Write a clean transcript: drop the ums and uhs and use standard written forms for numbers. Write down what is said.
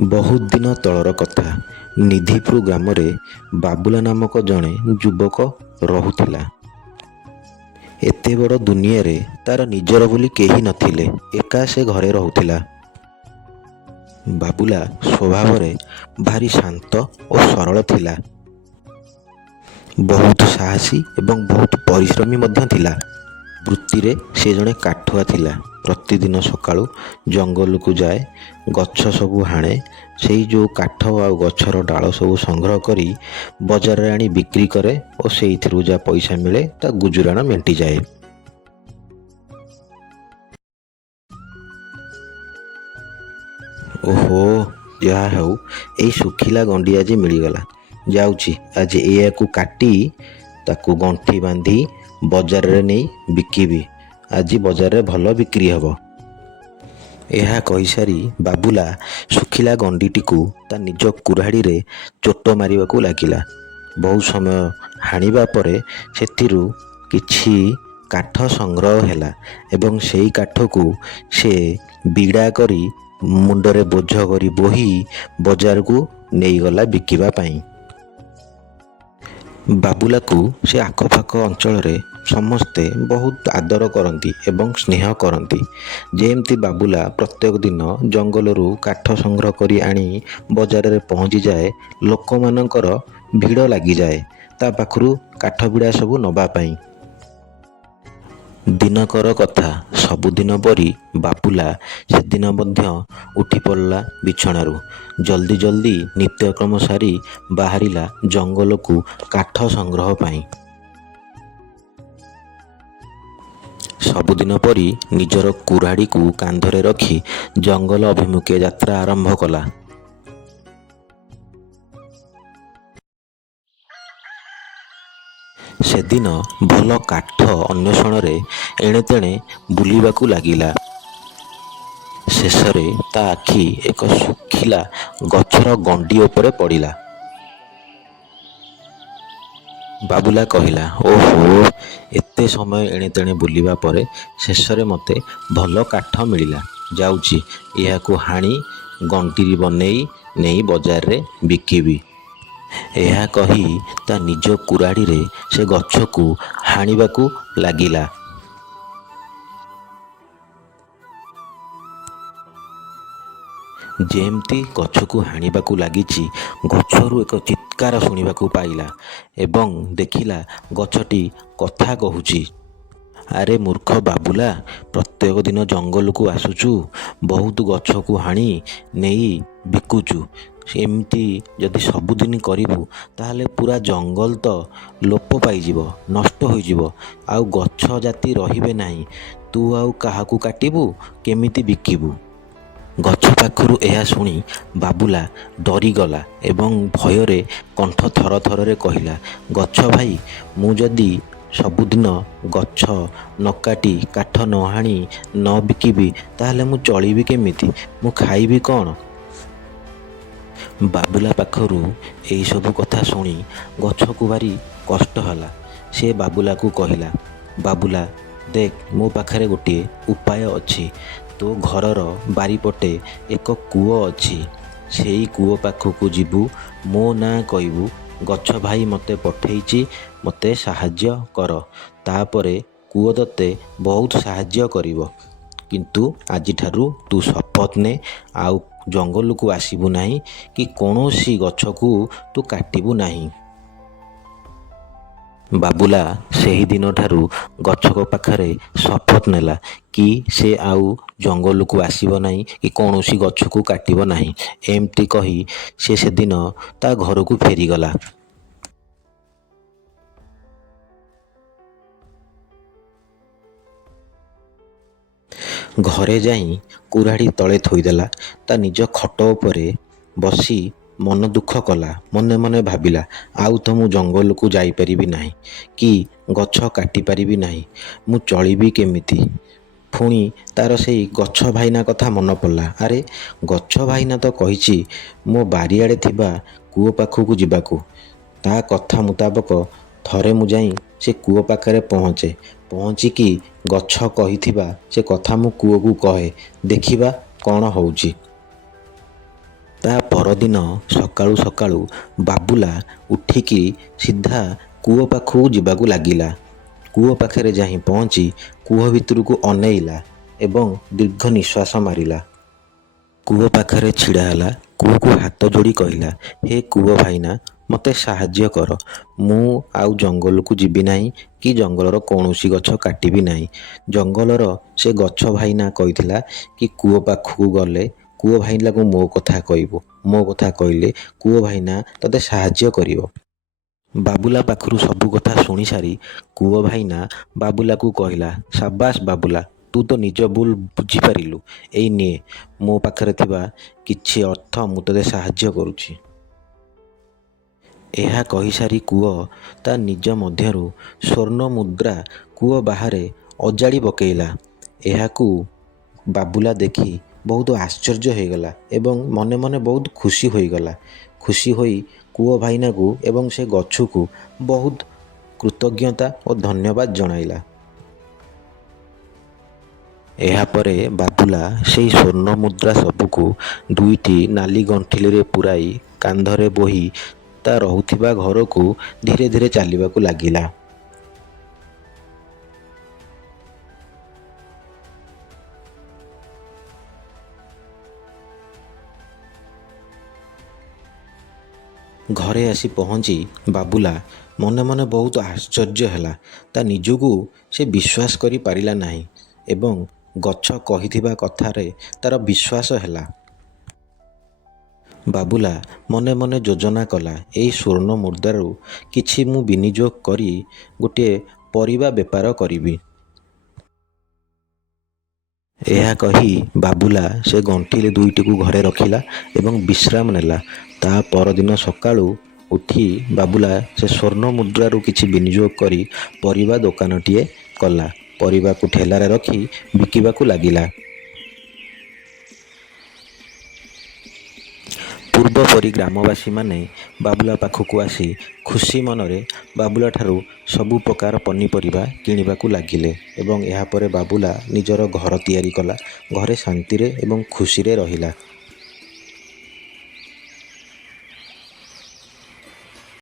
ବହୁତ ଦିନ ତଳର କଥା। ନିଧିପୁର ଗ୍ରାମରେ ବାବୁଲା ନାମକ ଜଣେ ଯୁବକ ରହୁଥିଲା। ଏତେ ବଡ଼ ଦୁନିଆରେ ତାର ନିଜର ବୋଲି କେହି ନଥିଲେ। ଏକା ସେ ଘରେ ରହୁଥିଲା। ବାବୁଲା ସ୍ୱଭାବରେ ଭାରି ଶାନ୍ତ ଓ ସରଳ ଥିଲା। ବହୁତ ସାହସୀ ଏବଂ ବହୁତ ପରିଶ୍ରମୀ ମଧ୍ୟ ଥିଲା। ବୃତ୍ତିରେ ସେ ଜଣେ କାଠୁଆ ଥିଲା। ପ୍ରତିଦିନ ସକାଳୁ ଜଙ୍ଗଲକୁ ଯାଏ, ଗଛ ସବୁ ହାଣେ। ସେଇ ଯେଉଁ କାଠ ଆଉ ଗଛର ଡାଳ ସବୁ ସଂଗ୍ରହ କରି ବଜାରରେ ଆଣି ବିକ୍ରି କରେ ଓ ସେଇଥିରୁ ଯାହା ପଇସା ମିଳେ ତା ଗୁଜୁରାଣ ମେଣ୍ଟିଯାଏ। ଓହୋ, ଯାହା ହେଉ ଏଇ ଶୁଖିଲା ଗଣ୍ଡି ଆଜି ମିଳିଗଲା। ଯାଉଛି ଆଜି ଏହାକୁ କାଟି ତାକୁ ଗଣ୍ଠି ବାନ୍ଧି ବଜାରରେ ନେଇ ବିକିବି। ଆଜି ବଜାରରେ ଭଲ ବିକ୍ରି ହେବ। ଏହା କହିସାରି ବାବୁଲା ଶୁଖିଲା ଗଣ୍ଡିଟିକୁ ତା ନିଜ କୁରାଢ଼ୀରେ ଚୋଟ ମାରିବାକୁ ଲାଗିଲା। ବହୁ ସମୟ ହାଣିବା ପରେ ସେଥିରୁ କିଛି କାଠ ସଂଗ୍ରହ ହେଲା ଏବଂ ସେଇ କାଠକୁ ସେ ବିଡ଼ା କରି ମୁଣ୍ଡରେ ବୋଝ କରି ବୋହି ବଜାରକୁ ନେଇଗଲା ବିକିବା ପାଇଁ। ବାବୁଲାକୁ ସେ ଆଖପାଖ ଅଞ୍ଚଳରେ ସମସ୍ତେ ବହୁତ ଆଦର କରନ୍ତି ଏବଂ ସ୍ନେହ କରନ୍ତି। ଯେମିତି ବାବୁଲା ପ୍ରତ୍ୟେକ ଦିନ ଜଙ୍ଗଲରୁ କାଠ ସଂଗ୍ରହ କରି ଆଣି ବଜାରରେ ପହଞ୍ଚିଯାଏ, ଲୋକମାନଙ୍କର ଭିଡ଼ ଲାଗିଯାଏ ତା ପାଖରୁ କାଠ ବିଡ଼ା ସବୁ ନେବା ପାଇଁ। ଦିନକର କଥା, ସବୁଦିନ ପରି ବାବୁଲା ସେଦିନ ମଧ୍ୟ ଉଠି ପଡ଼ିଲା ବିଛଣାରୁ। ଜଲ୍ଦି ଜଲ୍ଦି ନିତ୍ୟକ୍ରମ ସାରି ବାହାରିଲା ଜଙ୍ଗଲକୁ କାଠ ସଂଗ୍ରହ ପାଇଁ। ସବୁଦିନ ପରି ନିଜର କୁରାଢ଼ୀକୁ କାନ୍ଧରେ ରଖି ଜଙ୍ଗଲ ଅଭିମୁଖେ ଯାତ୍ରା ଆରମ୍ଭ କଲା। ସେଦିନ ଭଲ କାଠ ଅନ୍ୱେଷଣରେ ଏଣେ ତେଣେ ବୁଲିବାକୁ ଲାଗିଲା। ଶେଷରେ ତା ଆଖି ଏକ ଶୁଖିଲା ଗଛର ଗଣ୍ଡି ଉପରେ ପଡ଼ିଲା। ବାବୁଲା କହିଲା, ଓହୋ, ଏତେ ସମୟ ଏଣେ ତେଣେ ବୁଲିବା ପରେ ଶେଷରେ ମୋତେ ଭଲ କାଠ ମିଳିଲା। ଯାଉଛି ଏହାକୁ ହାଣି ଗଣ୍ଠି ବନେଇ ନେଇ ବଜାରରେ ବିକିବି। ଏହା କହି ତା ନିଜ କୁରାଢ଼ୀରେ ସେ ଗଛକୁ ହାଣିବାକୁ ଲାଗିଲା। ଯେମିତି ଗଛକୁ ହାଣିବାକୁ ଲାଗିଛି, ଗଛରୁ ଏକ ଚିତ୍କାର ଶୁଣିବାକୁ ପାଇଲା ଏବଂ ଦେଖିଲା ଗଛଟି କଥା କହୁଛି। ଆରେ ମୂର୍ଖ ବାବୁଲା, ପ୍ରତ୍ୟେକ ଦିନ ଜଙ୍ଗଲକୁ ଆସୁଛୁ, ବହୁତ ଗଛକୁ ହାଣି ନେଇ ବିକୁଛୁ। ଏମିତି ଯଦି ସବୁଦିନ କରିବୁ ତାହେଲେ ପୁରା ଜଙ୍ଗଲ ତ ଲୋପ ପାଇଯିବ, ନଷ୍ଟ ହୋଇଯିବ, ଆଉ ଗଛ ଜାତି ରହିବେ ନାହିଁ। ତୁ ଆଉ କାହାକୁ କାଟିବୁ, କେମିତି ବିକିବୁ? ଗଛ ପାଖରୁ ଏହା ଶୁଣି ବାବୁଲା ଡରିଗଲା ଏବଂ ଭୟରେ କଣ୍ଠ ଥର ଥରରେ କହିଲା, ଗଛ ଭାଇ, ମୁଁ ଯଦି ସବୁଦିନ ଗଛ ନ କାଟି କାଠ ନ ହାଣି ନ ବିକିବି ତାହେଲେ ମୁଁ ଚଳିବି କେମିତି? ମୁଁ ଖାଇବି କ'ଣ? ବାବୁଲା ପାଖରୁ ଏହିସବୁ କଥା ଶୁଣି ଗଛକୁ ଭାରି କଷ୍ଟ ହେଲା। ସେ ବାବୁଲାକୁ କହିଲା, ବାବୁଲା ଦେଖ, ମୋ ପାଖରେ ଗୋଟିଏ ଉପାୟ ଅଛି। ତୋ ଘରର ବାରିପଟେ ଏକ କୂଅ ଅଛି। ସେଇ କୂଅ ପାଖକୁ ଯିବୁ, ମୋ ନାଁ କହିବୁ, ଗଛ ଭାଇ ମୋତେ ପଠେଇଛି, ମୋତେ ସାହାଯ୍ୟ କର। ତାପରେ କୂଅ ତୋତେ ବହୁତ ସାହାଯ୍ୟ କରିବ। କିନ୍ତୁ ଆଜିଠାରୁ ତୁ ଶପଥ ନେ, ଆଉ ଜଙ୍ଗଲକୁ ଆସିବୁ ନାହିଁ କି କୌଣସି ଗଛକୁ ତୁ କାଟିବୁ ନାହିଁ। ବାବୁଲା ସେହି ଦିନଠାରୁ ଗଛ ପାଖରେ ଶପଥ ନେଲା କି ସେ ଆଉ ଜଙ୍ଗଲକୁ ଆସିବ ନାହିଁ କି କୌଣସି ଗଛକୁ କାଟିବ ନାହିଁ। ଏମିତି କହି ସେ ସେଦିନ ତା ଘରକୁ ଫେରିଗଲା। ଘରେ ଯାଇ କୁରାଢ଼ୀ ତଳେ ଥୋଇଦେଲା। ତା ନିଜ ଖଟ ଉପରେ ବସି ମନ ଦୁଃଖ କଲା। ମନେ ମନେ ଭାବିଲା, ଆଉ ତ ମୁଁ ଜଙ୍ଗଲକୁ ଯାଇପାରିବି ନାହିଁ କି ଗଛ କାଟିପାରିବି ନାହିଁ। ମୁଁ ଚଳିବି କେମିତି? ପୁଣି ତାର ସେଇ ଗଛ ଭାଇନା କଥା ମନେ ପଡ଼ିଲା। ଆରେ, ଗଛ ଭାଇନା ତ କହିଛି ମୋ ବାରିଆଡ଼େ ଥିବା କୂଅ ପାଖକୁ ଯିବାକୁ। ତା କଥା ମୁତାବକ ଥରେ ମୁଁ ଯାଇ ସେ କୂଅ ପାଖରେ ପହଞ୍ଚିକି ଗଛ କହିଥିବା ସେ କଥା ମୁଁ କୂଅକୁ କହେ, ଦେଖିବା କ'ଣ ହେଉଛି। ତା ପରଦିନ ସକାଳୁ ସକାଳୁ ବାବୁଲା ଉଠିକି ସିଧା କୂଅ ପାଖକୁ ଯିବାକୁ ଲାଗିଲା। କୂଅ ପାଖରେ ଯାଇ ପହଞ୍ଚି କୂଅ ଭିତରକୁ ଅନେଇଲା ଏବଂ ଦୀର୍ଘ ନିଶ୍ୱାସ ମାରିଲା। କୂଅ ପାଖରେ ଛିଡ଼ା ହେଲା। କୂଅକୁ ହାତ ଯୋଡ଼ି କହିଲା, ହେ କୂଅ ଭାଇନା, ମୋତେ ସାହାଯ୍ୟ କର। ମୁଁ ଆଉ ଜଙ୍ଗଲକୁ ଯିବି ନାହିଁ କି ଜଙ୍ଗଲର କୌଣସି ଗଛ କାଟିବି ନାହିଁ। ଜଙ୍ଗଲର ସେ ଗଛ ଭାଇନା କହିଥିଲା କି କୂଅ ପାଖକୁ ଗଲେ କୂଅ ଭାଇନାକୁ ମୋ କଥା କହିବୁ। ମୋ କଥା କହିଲେ କୂଅ ଭାଇନା ତୋତେ ସାହାଯ୍ୟ କରିବ। ବାବୁଲା ପାଖରୁ ସବୁ କଥା ଶୁଣିସାରି କୂଅ ଭାଇନା ବାବୁଲାକୁ କହିଲା, ସାବାସ୍ ବାବୁଲା, ତୁ ତ ନିଜ ଭୁଲ ବୁଝିପାରିଲୁ। ଏଇ ନିଏ, ମୋ ପାଖରେ ଥିବା କିଛି ଅର୍ଥ ମୁଁ ତୋତେ ସାହାଯ୍ୟ କରୁଛି। ଏହା କହିସାରି କୂଅ ତା ନିଜ ମଧ୍ୟରୁ ସ୍ୱର୍ଣ୍ଣ ମୁଦ୍ରା କୂଅ ବାହାରେ ଅଜାଡ଼ି ପକାଇଲା। ଏହାକୁ ବାବୁଲା ଦେଖି ବହୁତ ଆଶ୍ଚର୍ଯ୍ୟ ହୋଇଗଲା ଏବଂ ମନେ ମନେ ବହୁତ ଖୁସି ହୋଇଗଲା। ଖୁସି ହୋଇ କୂଅ ଭାଇନାକୁ ଏବଂ ସେ ଗଛକୁ ବହୁତ କୃତଜ୍ଞତା ଓ ଧନ୍ୟବାଦ ଜଣାଇଲା। ଏହାପରେ ବାବୁଲା ସେହି ସ୍ୱର୍ଣ୍ଣ ମୁଦ୍ରା ସବୁକୁ ଦୁଇଟି ନାଲି ଗଣ୍ଠିଲିରେ ପୂରାଇ କାନ୍ଧରେ ବୋହି ତା ରହୁଥିବା ଘରକୁ ଧୀରେ ଧୀରେ ଚାଲିବାକୁ ଲାଗିଲା। ଘରେ ଆସି ପହଞ୍ଚି ବାବୁଲା ମନେ ମନେ ବହୁତ ଆଶ୍ଚର୍ଯ୍ୟ ହେଲା। ତା ନିଜକୁ ସେ ବିଶ୍ୱାସ କରିପାରିଲା ନାହିଁ ଏବଂ ଗଛ କହିଥିବା କଥାରେ ତାର ବିଶ୍ୱାସ ହେଲା। ବାବୁଲା ମନେ ମନେ ଯୋଜନା କଲା, ଏଇ ସ୍ୱର୍ଣ୍ଣ ମୁଦ୍ରାରୁ କିଛି ମୁଁ ବିନିଯୋଗ କରି ଗୋଟିଏ ପରିବା ବେପାର କରିବି। ଏହା କହି ବାବୁଲା ସେ ଗଣ୍ଠିଲି ଦୁଇଟିକୁ ଘରେ ରଖିଲା ଏବଂ ବିଶ୍ରାମ ନେଲା। ତା ପରଦିନ ସକାଳୁ ଉଠି ବାବୁଲା ସେ ସ୍ୱର୍ଣ୍ଣ ମୁଦ୍ରାରୁ କିଛି ବିନିଯୋଗ କରି ପରିବା ଦୋକାନଟିଏ କଲା। ପରିବାକୁ ଠେଲାରେ ରଖି ବିକିବାକୁ ଲାଗିଲା। ପୂର୍ବପରି ଗ୍ରାମବାସୀମାନେ ବାବୁଲା ପାଖକୁ ଆସି ଖୁସି ମନରେ ବାବୁଲାଠାରୁ ସବୁ ପ୍ରକାର ପନିପରିବା କିଣିବାକୁ ଲାଗିଲେ ଏବଂ ଏହାପରେ ବାବୁଲା ନିଜର ଘର ତିଆରି କଲା। ଘରେ ଶାନ୍ତିରେ ଏବଂ ଖୁସିରେ ରହିଲା।